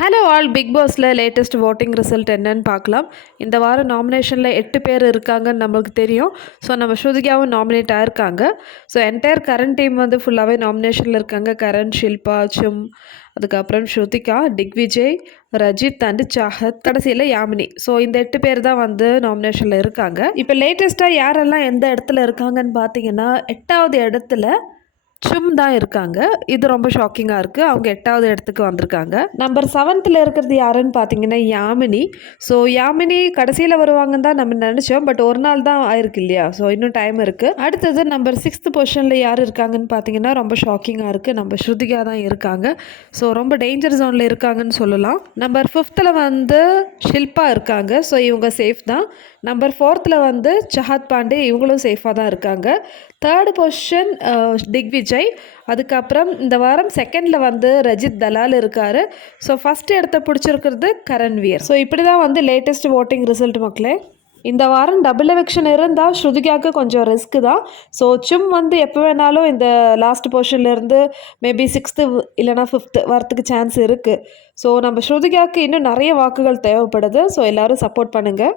Hello all big பாஸில் latest voting result என்னன்னு பார்க்கலாம். இந்த வாரம் நாமினேஷனில் எட்டு பேர் இருக்காங்கன்னு நம்மளுக்கு தெரியும். ஸோ நம்ம ஸ்ருதிகாவும் நாமினேட் ஆயிருக்காங்க. ஸோ என்டையர் கரண்ட் டீம் வந்து ஃபுல்லாகவே நாமினேஷனில் இருக்காங்க. கரண் ஷில்பா சும் அதுக்கப்புறம் ஸ்ருதிகா டிக்விஜய் ரஜித் அண்ட் சாஹத் கடைசியில் யாமினி. ஸோ இந்த எட்டு பேர் தான் வந்து நாமினேஷனில் இருக்காங்க. இப்போ லேட்டஸ்ட்டாக யாரெல்லாம் எந்த இடத்துல இருக்காங்கன்னு பார்த்தீங்கன்னா எட்டாவது இடத்துல சும் தான் இருக்காங்க. இது ரொம்ப ஷாக்கிங்காக இருக்குது அவங்க எட்டாவது இடத்துக்கு வந்திருக்காங்க. நம்பர் செவன்த்தில் இருக்கிறது யாருன்னு பார்த்தீங்கன்னா யாமினி. ஸோ யாமினி கடைசியில் வருவாங்கன்னு தான் நம்ம நினச்சோம். பட் ஒரு நாள் தான் ஆயிருக்கு இல்லையா? ஸோ இன்னும் டைம் இருக்குது அடுத்தது நம்பர் சிக்ஸ்த் பொசிஷனில் யார் இருக்காங்கன்னு பார்த்தீங்கன்னா ரொம்ப ஷாக்கிங்காக இருக்குது நம்ம ஸ்ருதிகா தான் இருக்காங்க. ஸோ ரொம்ப டேஞ்சர் ஜோனில் இருக்காங்கன்னு சொல்லலாம். நம்பர் ஃபிஃப்த்தில் வந்து ஷில்பா இருக்காங்க. ஸோ இவங்க சேஃப் தான். நம்பர் ஃபோர்த்தில் வந்து சஹாத் பாண்டே இவங்களும் சேஃபாக தான் இருக்காங்க. Third position Vijay. அதுக்கப்புறம் இந்த வாரம் செகண்டில் வந்து ரஜித் தலால் இருக்கார். ஸோ ஃபஸ்ட்டு இடத்த பிடிச்சிருக்கிறது கரண்வீர் ஸோ இப்படி தான் வந்து லேட்டஸ்ட் ஓட்டிங் ரிசல்ட் மக்களே. இந்த வாரம் டபுள் எலெக்ஷன் இருந்தால் ஸ்ருதிகாவுக்கு கொஞ்சம் ரிஸ்க்கு தான். ஸோ சும் வந்து எப்போ வேணாலும் இந்த லாஸ்ட் போர்ஷன்லேருந்து மேபி சிக்ஸ்த்து இல்லைனா ஃபிஃப்த்து வரத்துக்கு சான்ஸ் இருக்குது ஸோ நம்ம ஸ்ருதிகாவுக்கு இன்னும் நிறைய வாக்குகள் தேவைப்படுது. ஸோ எல்லோரும் சப்போர்ட் பண்ணுங்கள்